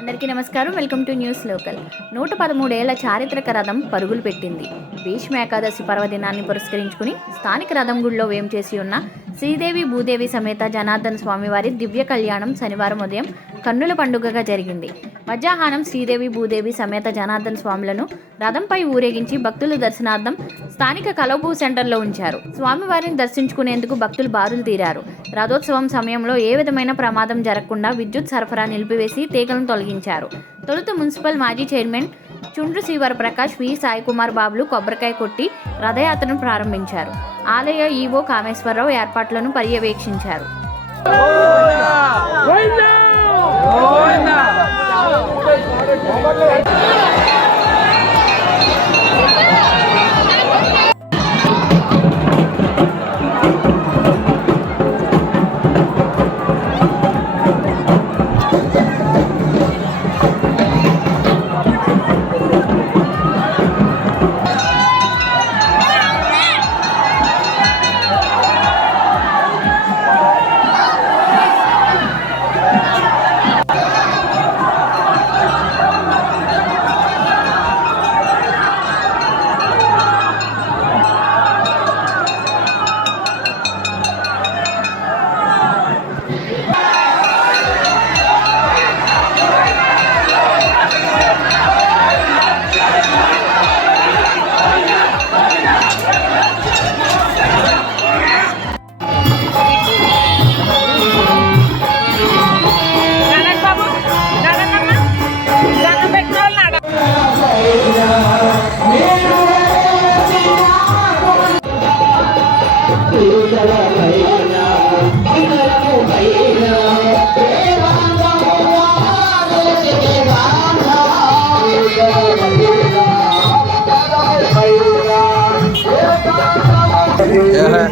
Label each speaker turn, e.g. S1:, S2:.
S1: అందరికీ నమస్కారం. Welcome to news local. నూట పదమూడేళ్ళ చారిత్రక రథం పరుగులు పెట్టింది. భీష్మ ఏకాదశి పర్వదినాన్ని పురస్కరించుకుని స్థానిక రథం గుడిలో వేం చేసి ఉన్న శ్రీదేవి భూదేవి సమేత జనార్దన స్వామివారి దివ్య కళ్యాణం శనివారం ఉదయం కన్నుల పండుగగా జరిగింది. మధ్యాహ్నం శ్రీదేవి భూదేవి సమేత జనార్దన స్వాములను రథంపై ఊరేగించి భక్తుల దర్శనార్థం స్థానిక కలవభూ సెంటర్లో ఉంచారు. స్వామివారిని దర్శించుకునేందుకు భక్తులు బారులు తీరారు. రథోత్సవం సమయంలో ఏ విధమైన ప్రమాదం జరగకుండా విద్యుత్ సరఫరా నిలిపివేసి తీగలను తొలగి తొలగించారు తొలుత మున్సిపల్ మాజీ చైర్మన్ చుండ్రు శ్రీవర ప్రకాష్ వి సాయి కుమార్ బాబులు కొబ్బరికాయ కొట్టి రథయాత్రను ప్రారంభించారు ఆలయ ఈవో కామేశ్వరరావు ఏర్పాట్లను పర్యవేక్షించారు
S2: Ya.